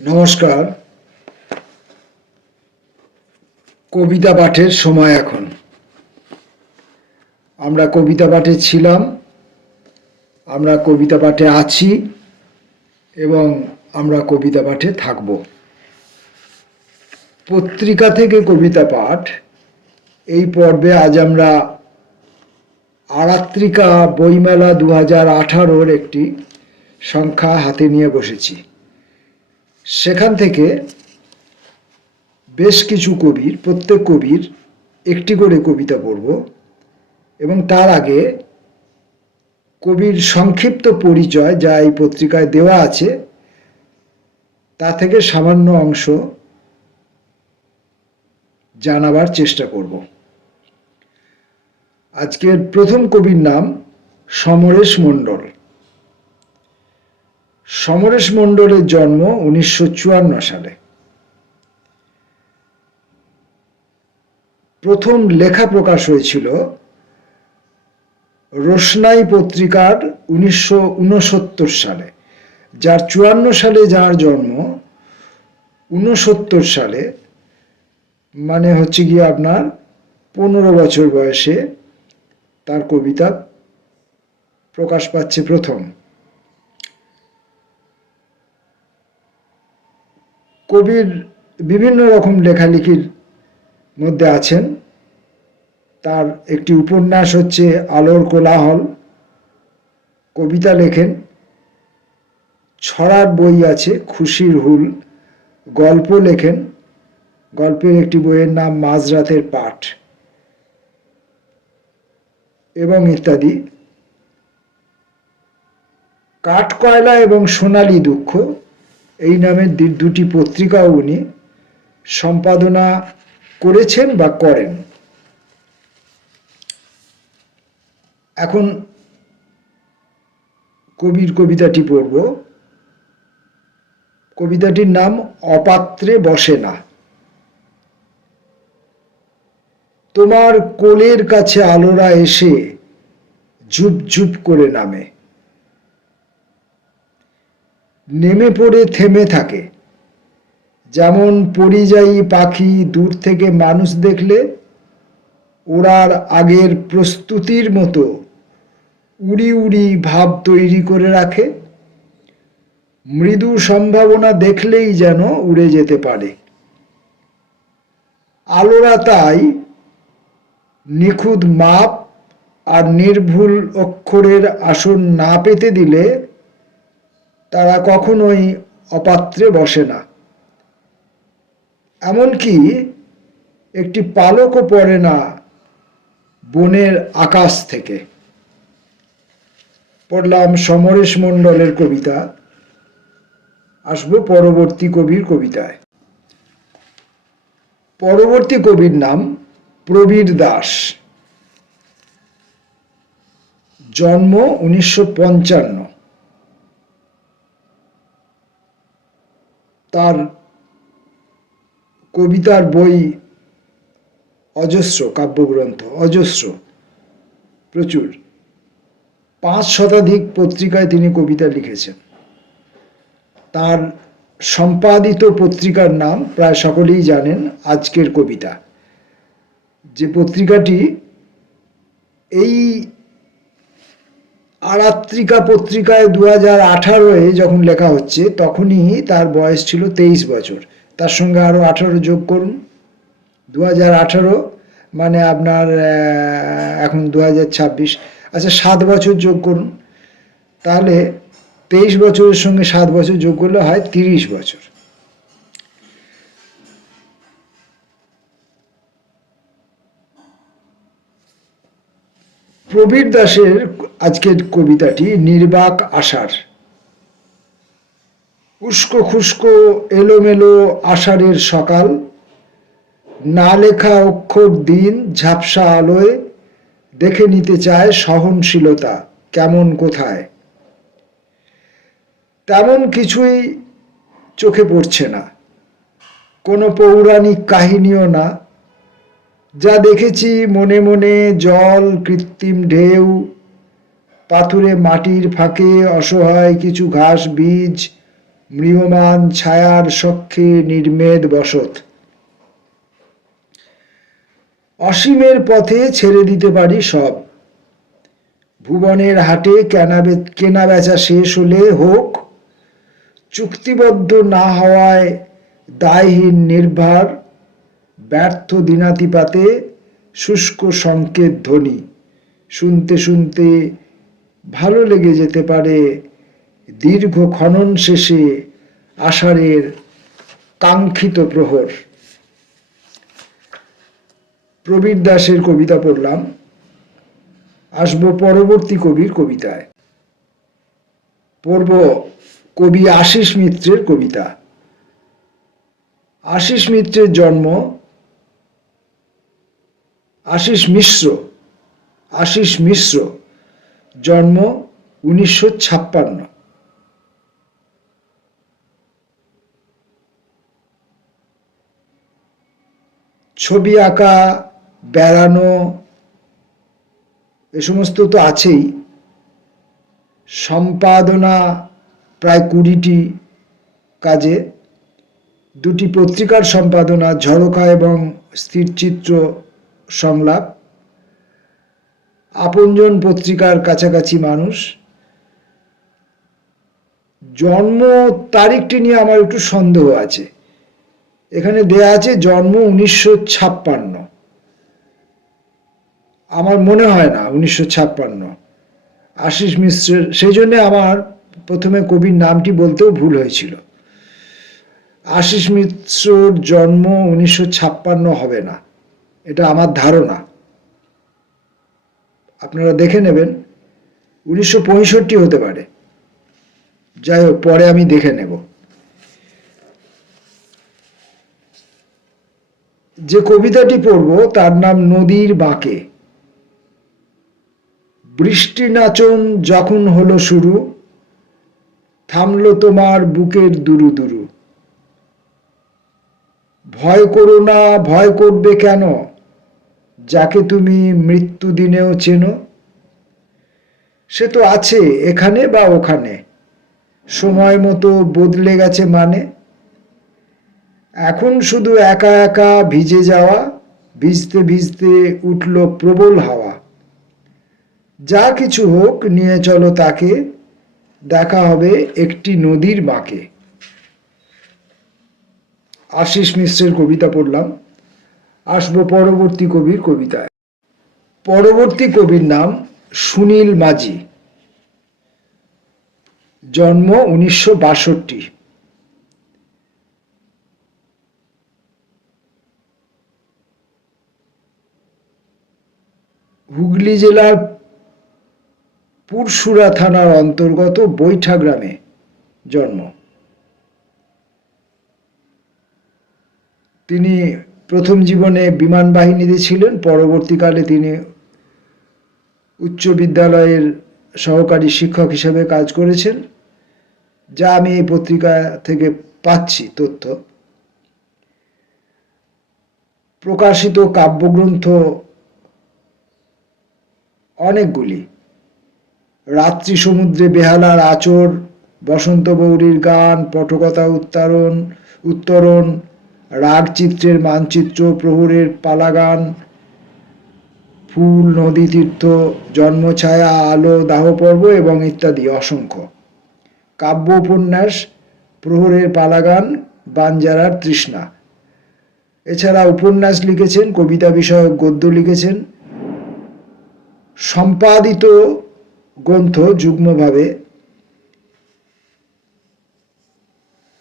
নমস্কার। কবিতা পাঠের সময় এখন। আমরা কবিতা পাঠে ছিলাম, আমরা কবিতা পাঠে আছি এবং আমরা কবিতা পাঠে থাকব। পত্রিকা থেকে কবিতা পাঠ, এই পর্বে আজ আমরা আরাত্রিকা বইমেলা দু হাজার আঠারোর একটি সংখ্যা হাতে নিয়ে বসেছি। সেখান থেকে বেশ কিছু কবির, প্রত্যেক কবির একটি করে কবিতা পড়ব এবং তার আগে কবির সংক্ষিপ্ত পরিচয় যা এই পত্রিকায় দেওয়া আছে, তা থেকে সামান্য অংশ জানাবার চেষ্টা করব। আজকের প্রথম কবির নাম সমরেশ মণ্ডল। সমরেশ মণ্ডলের জন্ম উনিশশো চুয়ান্ন সালে। প্রথম লেখা প্রকাশ হয়েছিল রোশনাই পত্রিকার উনিশশো উনসত্তর সালে, যার চুয়ান্ন সালে যার জন্ম উনসত্তর সালে মানে হচ্ছে গিয়ে আপনার পনেরো বছর বয়সে তার কবিতা প্রকাশ পাচ্ছে প্রথম। কবির বিভিন্ন রকম লেখালেখির মধ্যে আছেন। তার একটি উপন্যাস হচ্ছে আলোর কোলাহল। কবিতা লেখেন, ছড়ার বই আছে, খুশির হুল। গল্প লেখেন, গল্পের একটি বইয়ের নাম মাঝরাতের পাঠ। এবং ইত্যাদি। কাঠকয়লা এবং সোনালি দুঃখ এই নামের দি- দুটি পত্রিকাও উনি সম্পাদনা করেছেন বা করেন। এখন কবির কবিতাটি পড়ব। কবিতাটির নাম অপাত্রে বসে না। তোমার কোলের কাছে আলোরা এসে ঝুপ ঝুপ করে নামে। নেমে পড়ে থেমে থাকে। যেমন পরিযায়ী পাখি দূর থেকে মানুষ দেখলে ওড়ার আগের প্রস্তুতির মতো উড়ি উড়ি ভাব তৈরি করে রাখে। মৃদু সম্ভাবনা দেখলেই যেন উড়ে যেতে পারে। আলোরা তাই নিখুঁত মাপ আর নির্ভুল অক্ষরের আসন না পেতে দিলে তারা কখনোই অপাত্রে বসে না। এমনকি একটি পালকও পড়ে না বনের আকাশ থেকে। পড়লাম সমরেশ মণ্ডলের কবিতা। আসব পরবর্তী কবির কবিতায়। পরবর্তী কবির নাম প্রবীর দাস। জন্ম উনিশশো পঞ্চান্ন। তার কবিতার বই অজস্র, কাব্যগ্রন্থ অজস্র, প্রচুর। পাঁচ শতাধিক পত্রিকায় তিনি কবিতা লিখেছেন। তার সম্পাদিত পত্রিকার নাম প্রায় সকলেই জানেন, আজকের কবিতা। যে পত্রিকাটি এই আরাত্রিকা পত্রিকায় দু হাজার আঠারোয় যখন লেখা হচ্ছে, তখনই তার বয়স ছিল তেইশ বছর। তার সঙ্গে আরও আঠারো যোগ করুন। দু হাজার আঠারো মানে আপনার এখন দু হাজার ছাব্বিশ। আচ্ছা সাত বছর যোগ করুন। তাহলে তেইশ বছরের সঙ্গে সাত বছর যোগ করলে হয় তিরিশ বছর। প্রবীর দাসের আজকের কবিতাটি নির্বাক আষাঢ়। উস্কো খুস্কো এলোমেলো আষাঢ়ের সকাল, না লেখা অক্ষর দিন ঝাপসা আলোয়, দেখে নিতে চায় সহনশীলতা কেমন কোথায়? তেমন কিছুই চোখে পড়ছে না, কোনো পৌরাণিক কাহিনীও না যা দেখেছি মনে মনে জল, কৃত্রিম ঢেউ, পাথুরে মাটির ফাঁকে অসহায় কিছু ঘাস, বীজ মৃয়মান ছায়ার সখ্যে নির্মেদ বসত। অসীমের পথে ছেড়ে দিতে পারি সব। ভুবনের হাটে কেনা বেচা শেষ হলে হোক, চুক্তিবদ্ধ না হওয়ায় দায়হীন নির্ভার ব্যর্থ দিনাতিপাতে শুষ্ক সংকেত ধ্বনি। শুনতে শুনতে ভালো লেগে যেতে পারে দীর্ঘ খনন শেষে আষাঢ়ের কাঙ্ক্ষিত প্রহর। প্রবীর দাসের কবিতা পড়লাম। আসব পরবর্তী কবির কবিতায়। পড়ব কবি আশিস মিত্রের কবিতা। আশিস মিত্রের জন্ম আশিস মিশ্র আশিস মিশ্র, জন্ম উনিশশো ছাপ্পান্ন। ছবি আঁকা, বেড়ানো, এ সমস্ত তো আছেই। সম্পাদনা প্রায় কুড়িটি কাজে। দুটি পত্রিকার সম্পাদনা ঝরকা এবং স্থিরচিত্র সংলাপ। আপনজন পত্রিকার কাছাকাছি মানুষ। জন্ম তারিখটি নিয়ে আমার একটু সন্দেহ আছে। এখানে দেয়া আছে জন্ম উনিশশো ছাপ্পান্ন। আমার মনে হয় না উনিশশো ছাপ্পান্ন। আশিস মিশ্রের সেই জন্য আমার প্রথমে কবির নামটি বলতেও ভুল হয়েছিল। আশিস মিশ্রর জন্ম উনিশশো ছাপ্পান্ন হবে না। এটা আমার ধারণা। আপনারা দেখে নেবেন, উনিশশো পঁয়ষট্টি হতে পারে। যাই হোক, পরে আমি দেখে নেব। যে কবিতাটি পড়ব, তার নাম নদীর বাঁকে। বৃষ্টি নাচন যখন হলো শুরু, থামলো তোমার বুকের দুরু দুরু। ভয় করো না, ভয় করবে কেন? যাকে তুমি মৃত্যু দিনেও চেনো, সে তো আছে এখানে বা ওখানে। সময় মতো বদলে গেছে মানে। এখন শুধু একা একা ভিজে যাওয়া, ভিজতে ভিজতে উঠল প্রবল হাওয়া। যা কিছু হোক নিয়ে চলো তাকে, দেখা হবে একটি নদীর বাঁকে আশিস মিশ্রের কবিতা পড়লাম। আসব পরবর্তী কবির কবিতায়। পরবর্তী কবির নাম সুনীল মাঝি। জন্ম উনিশশো বাষট্টি। হুগলি জেলার পুরসুরা থানার অন্তর্গত বৈঠা গ্রামে জন্ম। তিনি প্রথম জীবনে বিমান বাহিনীতে ছিলেন, পরবর্তীকালে তিনি উচ্চ বিদ্যালয়ের সহকারী শিক্ষক হিসেবে কাজ করেছেন, যা আমি এই পত্রিকা থেকে পাচ্ছি তথ্য। প্রকাশিত কাব্যগ্রন্থ অনেকগুলি। রাত্রি সমুদ্রে বেহালার আচর, বসন্ত গৌরীর গান, পটকথা উত্তারণ উত্তরণ রাগ চিত্রের মানচিত্র, প্রহরের পালাগান, ফুল, নদী তীর্থ, জন্মছায়া, আলো দাহপর্ব এবং ইত্যাদি অসংখ্য। কাব্য উপন্যাস প্রহরের পালাগান, বাঞ্জারার তৃষ্ণা। এছাড়া উপন্যাস লিখেছেন, কবিতা বিষয়ক গদ্য লিখেছেন। সম্পাদিত গ্রন্থ যুগ্মভাবে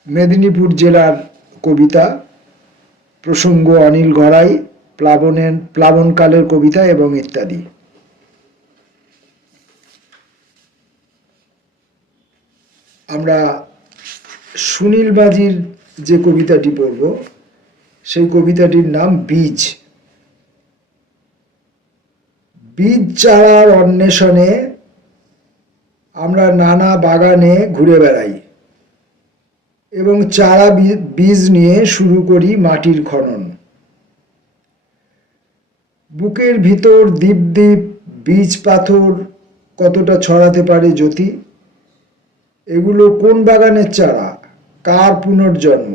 মেদিনীপুর জেলার কবিতা। প্রসঙ্গ অনিল গড়াই, প্লাবনের, প্লাবনকালের কবিতা এবং ইত্যাদি। আমরা সুনীল বাজির যে কবিতাটি পড়ব, সেই কবিতাটির নাম বীজ। বীজ চারার অন্বেষণে আমরা নানা বাগানে ঘুরে বেড়াই। এবং চারা বীজ নিয়ে শুরু করি মাটির খনন। বুকের ভিতর দ্বীপ দ্বীপ, বীজ পাথর কতটা ছড়াতে পারে জ্যোতি? এগুলো কোন বাগানের চারা? কার পুনর্জন্ম?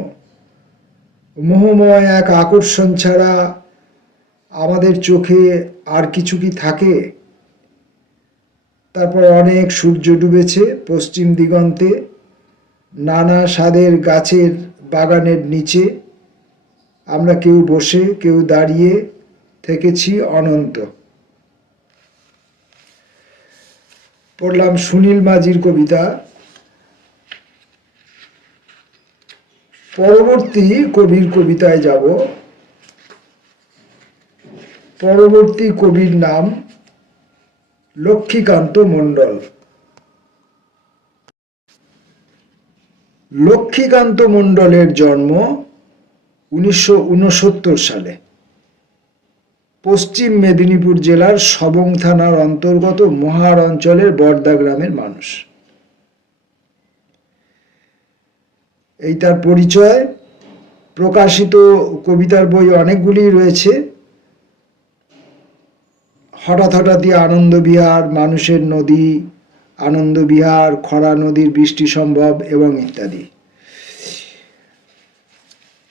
মোহময় এক আকর্ষণ ছাড়া আমাদের চোখে আর কিছু কি থাকে? তারপর অনেক সূর্য ডুবেছে পশ্চিম দিগন্তে। নানা স্বাদের গাছের বাগানের নিচে আমরা কেউ বসে, কেউ দাঁড়িয়ে থেকেছি অনন্ত। পড়লাম সুনীল মাঝির কবিতা। পরবর্তী কবির কবিতায় যাব। পরবর্তী কবির নাম লক্ষ্মীকান্ত মণ্ডল। লক্ষ্মীকান্ত মণ্ডলের জন্ম উনিশশো উনসত্তর সালে। পশ্চিম মেদিনীপুর জেলার সবং থানার অন্তর্গত মহার অঞ্চলের বর্দা গ্রামের মানুষ। এই তার পরিচয়, প্রকাশিত কবিতার বই অনেকগুলি রয়েছে। হঠাৎ হঠাৎই আনন্দ বিহার, মানুষের নদী আনন্দ বিহার, খরা, নদীর বৃষ্টি সম্ভব এবং ইত্যাদি।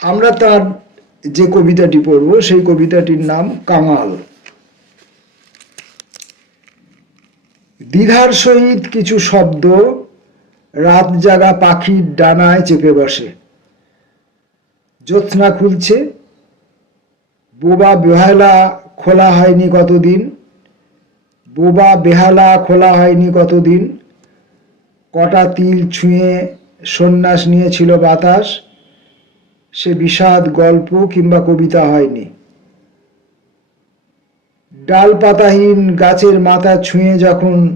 আমরা তার যে কবিতাটি পড়ব, সেই কবিতাটির নাম কাঙাল দ্বিধার সহিত কিছু শব্দ রাত জাগা পাখির ডানায় চেপে বসে। জ্যোৎস্না খুলছে, বোবা বেহালা খোলা হয়নি কতদিন বোবা বেহালা খোলা হয়নি কতদিন। কটা তিল ছুঁয়ে সন্ন্যাস নিয়েছিল বাতাস। সে বিষাদ গল্প কিংবা কবিতা হয়নি। ডাল পাতাহীন গাছের মাথা ছুঁয়ে যখন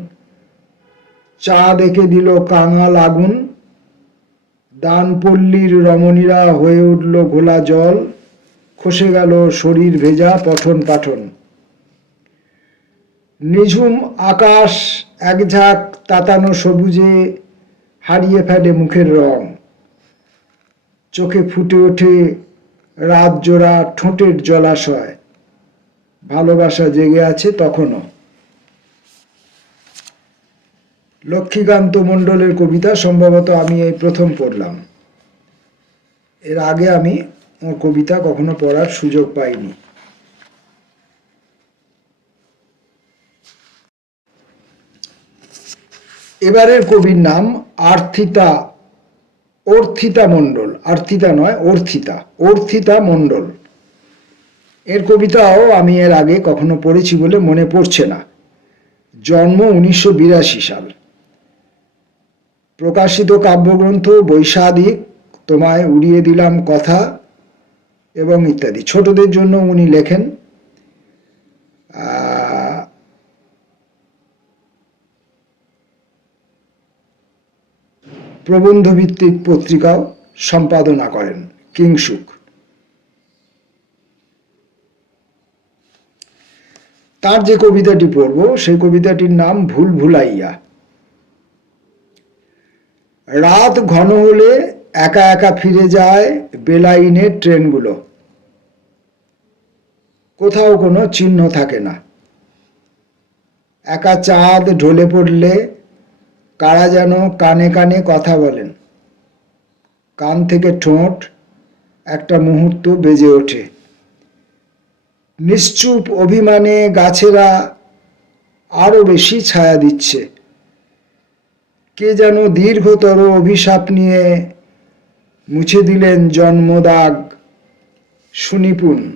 চা দেখে দিল কাঙাল আগুন, দানপল্লীর রমণীরা হয়ে উঠল ঘোলা জল, খসে গেল শরীর ভেজা পঠন পাঠন। নিঝুম আকাশ একঝাঁক তাতানো সবুজে হারিয়ে ফেলে মুখের রং। চোখে ফুটে ওঠে রাত জোড়া ঠোঁটের জলাশয়। ভালোবাসা জেগে আছে তখনও। লক্ষ্মীকান্ত মণ্ডলের কবিতা সম্ভবত আমি এই প্রথম পড়লাম। এর আগে আমি ওর কবিতা কখনো পড়ার সুযোগ পাইনি। এবারের কবির নাম আর্থিতা, অর্থিতা মণ্ডল। আর্থিতা নয়, অর্থিতা। অর্থিতা মণ্ডল। এর কবিতাও আমি এর আগে কখনো পড়েছি বলে মনে পড়ছে না। জন্ম উনিশশো বিরাশি সাল। প্রকাশিত কাব্যগ্রন্থ বৈষাদিক তোমায় উড়িয়ে দিলাম কথা এবং ইত্যাদি। ছোটদের জন্য উনি লেখেন প্রবন্ধ ভিত্তিক পত্রিকাও সম্পাদনা করেন কিংসুক তার যে কবিতাটি পড়ব, সেই কবিতাটির নাম ভুল ভুলাইয়া। রাত ঘন হলে একা একা ফিরে যায় বেলাইনের ট্রেনগুলো। কোথাও কোনো চিহ্ন থাকে না। একা চাঁদ ঢলে পড়লে কারা যেন কানে কানে কথা বলেন। কান থেকে ঠোঁট একটা মুহূর্ত বেজে ওঠে। নিশ্চুপ অভিমানে গাছেরা আরও বেশি ছায়া দিচ্ছে। কে যেন দীর্ঘতর অভিশাপ নিয়ে মুছে দিলেন জন্মদাগ সুনিপুণ।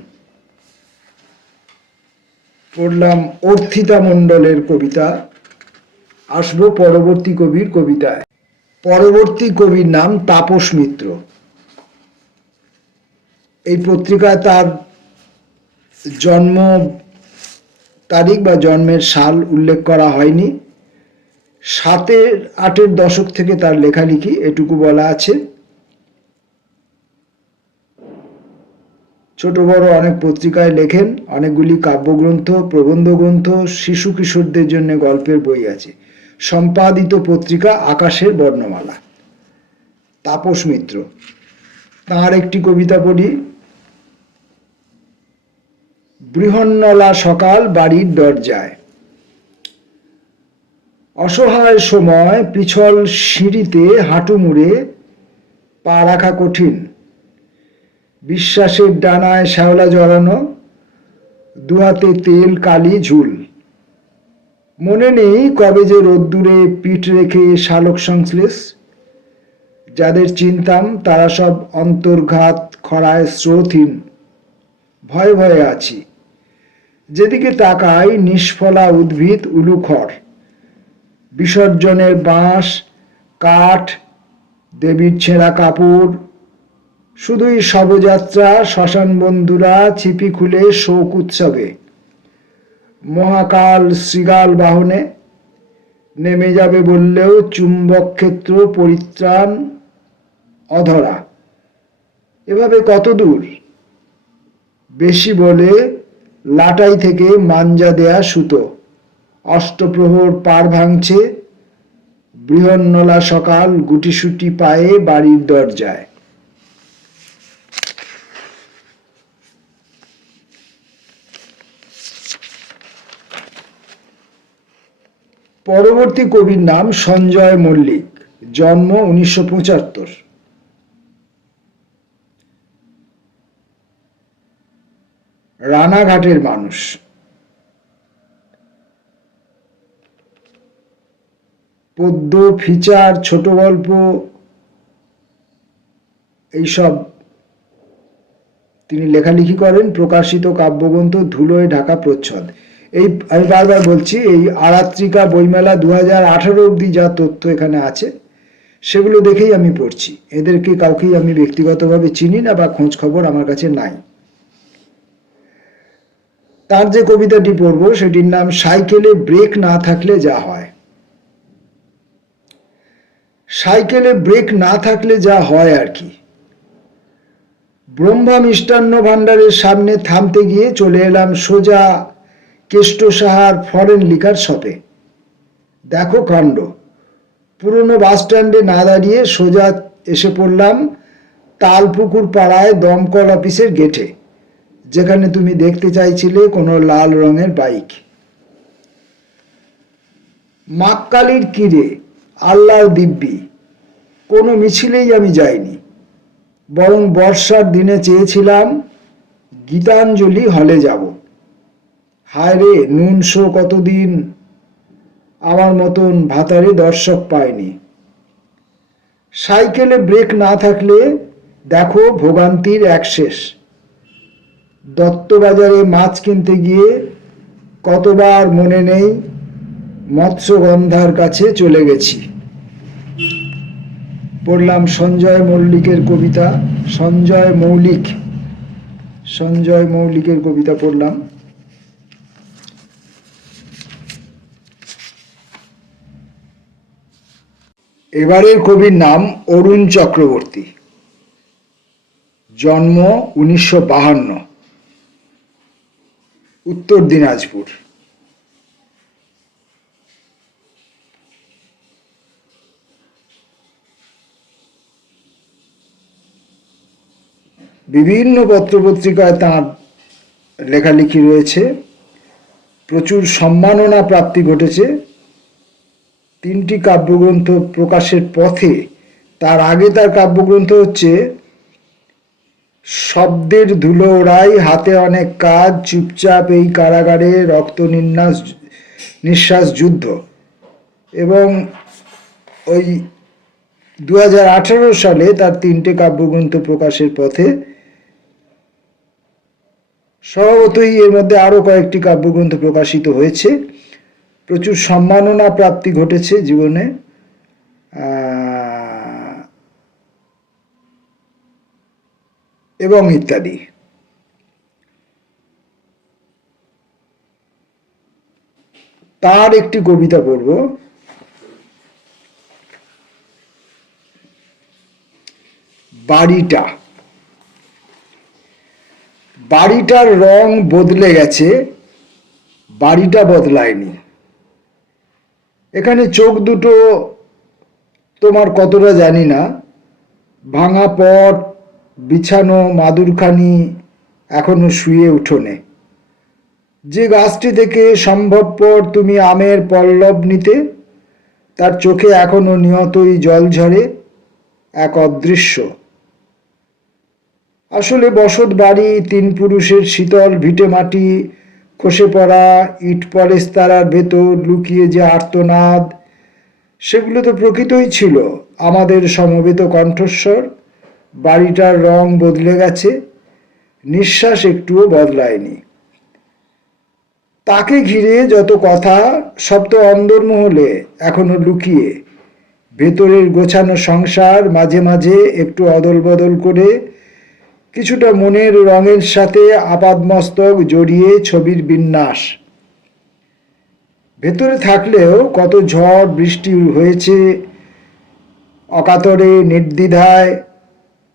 পড়লাম অর্থিতা মণ্ডলের কবিতা। আসব পরবর্তী কবির কবিতায়। পরবর্তী কবির নাম তাপস মিত্র। এই পত্রিকায় তার জন্ম তারিখ বা জন্মের সাল উল্লেখ করা হয়নি। সাতের আটের দশক থেকে তার লেখালেখি এটুকু বলা আছে। ছোট বড় অনেক পত্রিকায় লেখেন, অনেকগুলি কাব্যগ্রন্থ, প্রবন্ধ গ্রন্থ, শিশু কিশোরদের জন্য গল্পের বই আছে। সম্পাদিত পত্রিকা আকাশের বর্ণমালা। তাপস মিত্র। তাঁর একটি কবিতা পড়ি, বৃহন্নলা সকাল বাড়ির দরজায়। অসহায় সময় পিছল সিঁড়িতে হাঁটু মুড়ে পা রাখা কঠিন। বিশ্বাসের ডানায় শ্যাওলা জড়ানো, দুহাতে তেল কালি ঝুল। মনে নেই কবে যে রোদ্দুরে পিঠ রেখে শালক সংশ্লেষ। যাদের চিনতাম তারা সব অন্তর্ঘাত খরায় স্রোতহীন। ভয়ে ভয়ে আছি। যেদিকে তাকাই নিষ্ফলা উদ্ভিদ উলুখড় বিসর্জনের বাঁশ, কাঠ, দেবীর ছেঁড়া কাপড়। শুধুই শবযাত্রা, শ্মশান বন্ধুরা, ছিপি খুলে শোক উৎসবে। মহাকাল শৃগাল বাহনে নেমে যাবে বললেও চুম্বক ক্ষেত্র পরিত্রাণ অধরা। এভাবে কত দূর? বেশি বলে লাটাই থেকে মাঞ্জা দেয়া সুতো। অষ্টপ্রহর পার ভাঙছে, বৃহন্নলা সকাল গুটিসুটি পায়ে বাড়ির দরজায়। পরবর্তী কবির নাম সঞ্জয় মল্লিক, জন্ম উনিশশো পঁচাত্তর। রানাঘাটের মানুষ। পদ্য ফিচার, ছোট গল্প, এইসব তিনি লেখালেখি করেন, প্রকাশিত কাব্যগ্রন্থ ধুলোয় ঢাকা প্রচ্ছদ। এই, আমি বারবার বলছি, এই আরাত্রিকা বইমেলা দু হাজার আঠারো অব্দি যা তথ্য এখানে আছে, সেগুলো দেখেই আমি পড়ছি। এদেরকে কাউকেই আমি ব্যক্তিগতভাবে চিনি না বা খোঁজ খবর আমার কাছে নাই। তার যে কবিতাটি পড়ব, সেটির নাম সাইকেলে ব্রেক না থাকলে যা হয়। সাইকেলে ব্রেক না থাকলে যা হয় আর কি। ব্রহ্মা মিষ্টান্ন ভাণ্ডারের সামনে থামতে গিয়ে চলে এলাম সোজা কেষ্ট সাহার ফরেন লিকার শপে দেখো কাণ্ড। পুরনো বাস স্ট্যান্ডে না দাঁড়িয়ে সোজা এসে পড়লাম তালপুকুর পাড়ায় দমকল অফিসের গেটে যেখানে তুমি দেখতে চাইছিলে কোনো লাল রঙের বাইক মাক্কালির কিরে আল্লাহর দিব্যি, কোনো মিছিলেই আমি যাইনি। বরং বর্ষার দিনে চেয়েছিলাম গীতাঞ্জলি হলে যাব। হায় রে, নুন শো কতদিন? আমার মতন ভাতারে দর্শক পায়নি। সাইকেলে ব্রেক না থাকলে দেখো ভোগান্তির এক শেষ। দত্তবাজারে মাছ কিনতে গিয়ে কতবার মনে নেই মৎস্যগন্ধার কাছে চলে গেছি। পড়লাম সঞ্জয় মল্লিকের কবিতা, সঞ্জয় মৌলিক, সঞ্জয় মৌলিকের কবিতা পড়লাম। এবারের কবির নাম অরুণ চক্রবর্তী। জন্ম উনিশশো বাহান্ন, উত্তর দিনাজপুর। বিভিন্ন পত্রপত্রিকায় তাঁর লেখালেখি রয়েছে। প্রচুর সম্মাননা প্রাপ্তি ঘটেছে। তিনটি কাব্যগ্রন্থ প্রকাশের পথে, তার আগে তার কাব্যগ্রন্থ হচ্ছে, শব্দের ধুলো ওড়াই, হাতে অনেক কাজ, চুপচাপ এই কারাগারে রক্ত নিন্যাস, নিঃশ্বাস যুদ্ধ। এবং ওই দু হাজার আঠেরো সালে তার তিনটে কাব্যগ্রন্থ প্রকাশের পথে, স্বভাবতই এর মধ্যে আরও কয়েকটি কাব্যগ্রন্থ প্রকাশিত হয়েছে। প্রচুর সম্মাননা প্রাপ্তি ঘটেছে জীবনে। এবং ইত্যাদি। তার একটি কবিতা পড়ব। বাড়িটা। বাড়িটার রং বদলে গেছে, বাড়িটা বদলায়নি। এখানে চোখ দুটো তোমার কতটা জানি না। ভাঙা পট বিছানো মাদুরখানি, এখনও শুয়ে উঠোনে। যে গাছটি থেকে সম্ভবপর তুমি আমের পল্লব নিতে, তার চোখে এখনও নিয়তই জল ঝরে, এক অদৃশ্য। আসলে বসত বাড়ি, তিন পুরুষের শীতল ভিটে মাটি খসে পড়া, ইট পলেস্তারার ভেতর লুকিয়ে যে আর্তনাদ, সেগুলো তো প্রকৃতই ছিল। আমাদের সমবেত কণ্ঠস্বর, বাড়িটার রং বদলে গেছে, নিঃশ্বাস একটুও বদলায়নি। তাকে ঘিরে যত কথা, সব তো অন্দরমহলে এখনও লুকিয়ে। ভেতরের গোছানো সংসার মাঝে মাঝে একটু অদল বদল করে কিছুটা মনের রঙের সাথে আপাদমস্তক জড়িয়ে ছবির বিন্যাস। ভেতরে থাকলেও কত ঝড় বৃষ্টি হয়েছে, অকাতরে নির্দ্বিধায়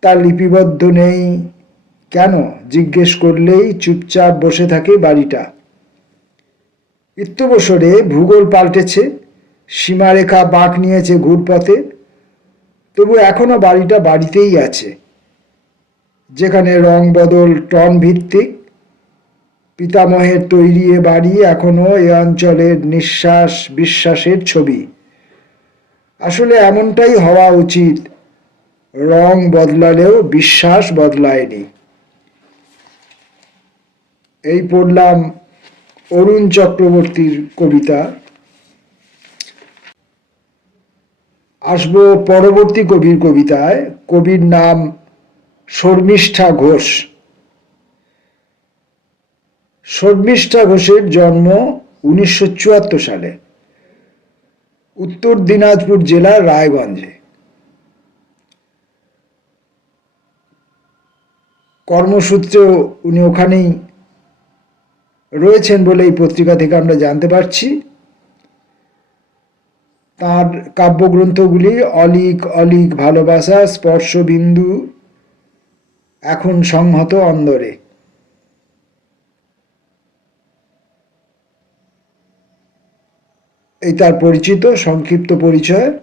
তা লিপিবদ্ধ নেই। কেন? জিজ্ঞেস করলেই চুপচাপ বসে থাকে বাড়িটা। ইত্যবসরে ভূগোল পাল্টেছে, সীমারেখা বাঁক নিয়েছে ঘুরপথে, তবু এখনও বাড়িটা বাড়িতেই আছে। যেখানে রং বদল টন ভিত্তিক, পিতামহের তৈরি এ বাড়ি এখনও এ অঞ্চলের নিঃশ্বাস বিশ্বাসের ছবি। আসলে এমনটাই হওয়া উচিত, রং বদলালেও বিশ্বাস বদলায়নি। এই পড়লাম অরুণ চক্রবর্তীর কবিতা। আসব পরবর্তী কবির কবিতায়। কবির নাম শর্মিষ্ঠা ঘোষ। শর্মিষ্ঠা ঘোষের জন্ম উনিশশো চুয়াত্তর সালে উত্তর দিনাজপুর জেলার রায়গঞ্জে। কর্মসূত্রেও উনি ওখানেই রয়েছেন বলে এই পত্রিকা থেকে আমরা জানতে পারছি। তার কাব্যগ্রন্থগুলি অলিক অলিক ভালোবাসা, স্পর্শবিন্দু এখন সংহত অন্দরে। এই তার পরিচিত, সংক্ষিপ্ত পরিচয়।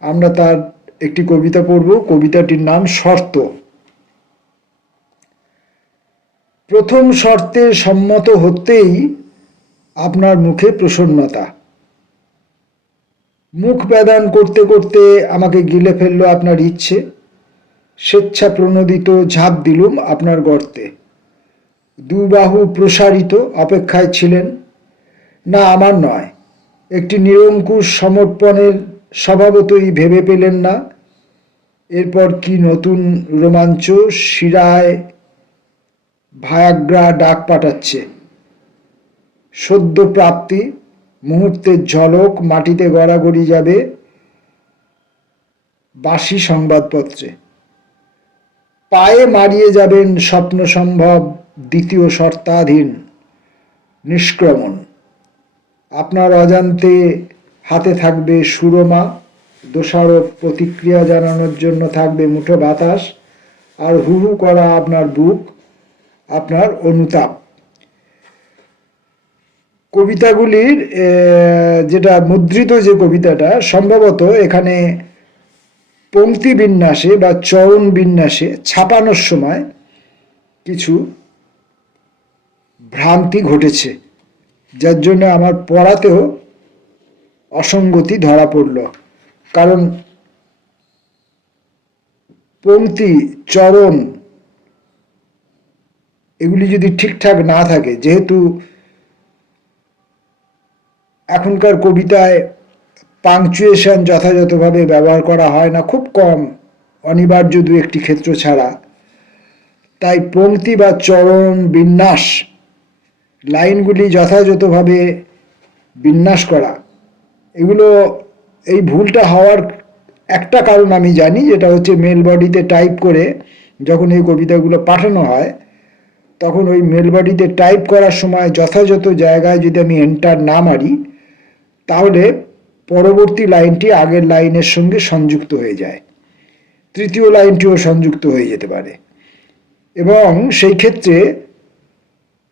আমরা তার একটি কবিতা পড়ব। কবিতাটির নাম শর্ত। প্রথম শর্তে সম্মত হতেই আপনার মুখে প্রসন্নতা। মুখ বেদান করতে করতে আমাকে গিলে ফেলল আপনার ইচ্ছে। স্বেচ্ছা প্রণোদিত ঝাঁপ দিলুম আপনার গর্তে। দুবাহু প্রসারিত অপেক্ষায় ছিলেন। না, আমার নয়। একটি নিরঙ্কুশ সমর্পণের স্বভাবতই ভেবে পেলেন না। এরপর কি নতুন রোমাঞ্চ শিরায় ভায়াগ্রা ডাক পাঠাচ্ছে। সদ্য প্রাপ্তি মুহূর্তের ঝলক মাটিতে গড়াগড়ি যাবে বাসি সংবাদপত্রে। পায়ে মারিয়ে যাবেন স্বপ্ন সম্ভব, দ্বিতীয় শর্তাধীন, নিষ্ক্রমণ। আপনার অজান্তে হাতে থাকবে সুরমা, দোষারোপ, প্রতিক্রিয়া জানানোর জন্য থাকবে মুঠো বাতাস, আর হু হু করা আপনার বুক, আপনার অনুতাপ। কবিতাগুলির যেটা মুদ্রিত যে কবিতাটা, সম্ভবত এখানে পংক্তি বিন্যাসে বা চরণ বিন্যাসে ছাপানোর সময় কিছু ভ্রান্তি ঘটেছে, যার জন্য আমার পড়াতেও অসঙ্গতি ধরা পড়ল। কারণ পংক্তি চরণ এগুলি যদি ঠিকঠাক না থাকে, যেহেতু এখনকার কবিতায় পাংচুয়েশন যথাযথভাবে ব্যবহার করা হয় না, খুব কম, অনিবার্য দু একটি ক্ষেত্র ছাড়া। তাই পংক্তি বা চরণ বিন্যাস, লাইনগুলি যথাযথভাবে বিন্যাস করা। এগুলো, এই ভুলটা হওয়ার একটা কারণ আমি জানি, যেটা হচ্ছে মেল বডিতে টাইপ করে যখন এই কবিতাগুলো পাঠানো হয়, তখন ওই মেল বডিতে টাইপ করার সময় যথাযথ জায়গায় যদি আমি এন্টার না মারি, তাহলে পরবর্তী লাইনটি আগের লাইনের সঙ্গে সংযুক্ত হয়ে যায়। তৃতীয় লাইনটিও সংযুক্ত হয়ে যেতে পারে। এবং সেই ক্ষেত্রে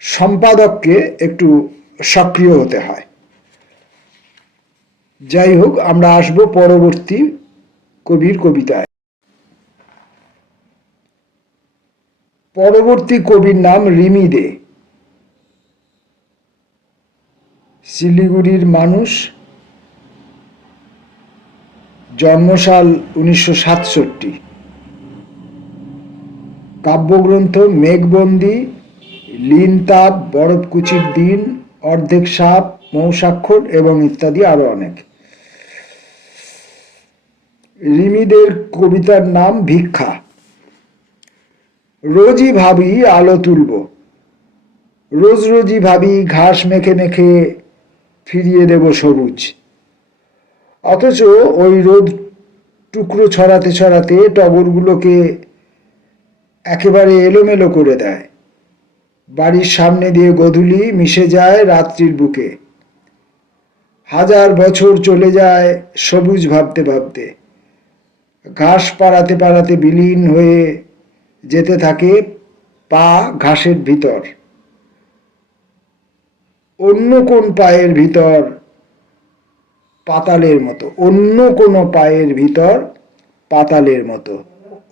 সম্পাদককে একটু সক্রিয় হতে হয়। যাই হোক, আমরা আসব পরবর্তী কবির কবিতায়। পরবর্তী কবির নাম রিমি দে। শিলিগুড়ির মানুষ জন্মসাল উনিশশো সাতষট্টি। কাব্যগ্রন্থ মেঘবন্দি লীন তাপ বরফকুচির দিন, অর্ধেক সাপ, মৌসাক্ষর এবং ইত্যাদি আরও অনেক। রিমিদের কবিতার নাম ভিক্ষা। রোজই ভাবি আলো তুলব। রোজ রোজই ভাবি ঘাস মেখে মেখে ফিরিয়ে দেব সবুজ। অথচ ওই রোদ টুকরো ছড়াতে ছড়াতে টগরগুলোকে একেবারে এলোমেলো করে দেয়। বাড়ির সামনে দিয়ে গধূলি মিশে যায় রাত্রির বুকে। হাজার বছর চলে যায় সবুজ ভাবতে ভাবতে। ঘাস পাড়াতে পাড়াতে বিলীন হয়ে যেতে থাকে পা ঘাসের ভিতর। অন্য কোন পায়ের ভিতর পাতালের মতো। অন্য কোনো পায়ের ভিতর পাতালের মতো।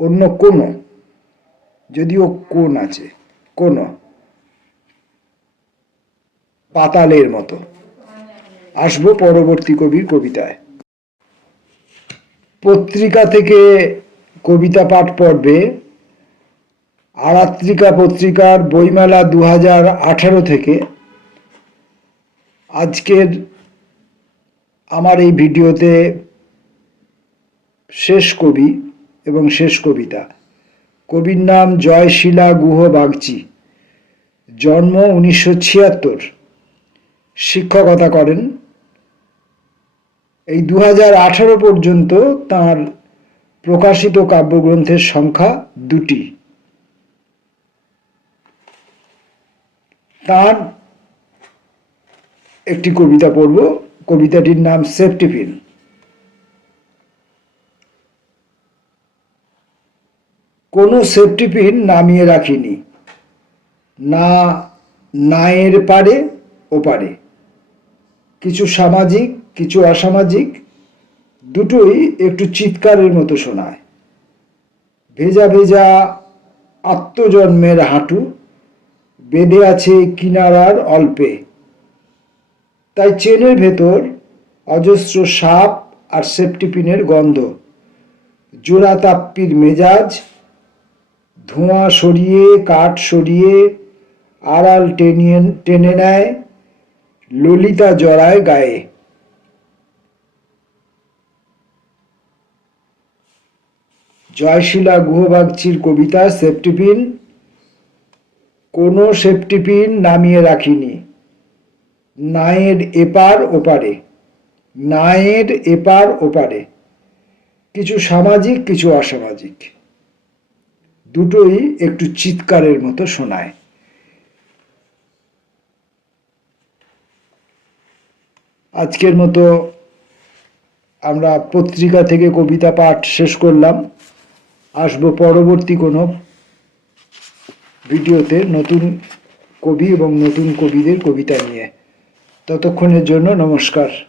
অন্য কোনো। যদিও কোন আছে। কোনো। পাতালের মতো। আসব পরবর্তী কবির কবিতায়। পত্রিকা থেকে কবিতা পাঠ পড়বে আরাত্রিকা পত্রিকার বইমেলা দু হাজার আঠারো থেকে আজকের আমার এই ভিডিওতে শেষ কবি এবং শেষ কবিতা। কবির নাম জয়শীলা গুহ বাগচি। জন্ম উনিশশো ছিয়াত্তর। শিক্ষকতা করেন। এই দু আঠারো পর্যন্ত তার প্রকাশিত কাব্যগ্রন্থের সংখ্যা দুটি। তার একটি কবিতা পড়ব। কবিতাটির নাম সেফটিপিন কোনো সেফটিপিন নামিয়ে রাখিনি। না নায়ের পারে, ওপারে। কিছু সামাজিক, কিছু অসামাজিক, দুটোই একটু চিৎকারের মতো শোনায়। ভেজা ভেজা আত্মজন্মের হাঁটু, বেঁধে আছে কিনারার অল্পে। তাই চেনের ভেতর অজস্র সাপ আর সেফটিপিনের গন্ধ। জোড়া তাপ্পির মেজাজ, ধোঁয়া সরিয়ে, কাঠ সরিয়ে, আড়াল টেনিয়ে, টেনে নেয় ললিতা জড়ায় গায়ে। জয়শীলা গুহবাগচির কবিতা সেফটিপিন কোনো সেফটিপিন নামিয়ে রাখিনি। নায়ের এপার ওপারে, নায়ের এপার ওপারে। কিছু সামাজিক, কিছু অসামাজিক। দুটোই একটু চিৎকারের মতো শোনায়। আজকের মতো আমরা পত্রিকা থেকে কবিতা পাঠ শেষ করলাম। আসব পরবর্তী কোনো ভিডিওতে নতুন কবি এবং নতুন কবিদের কবিতা নিয়ে। ততক্ষণের জন্য নমস্কার।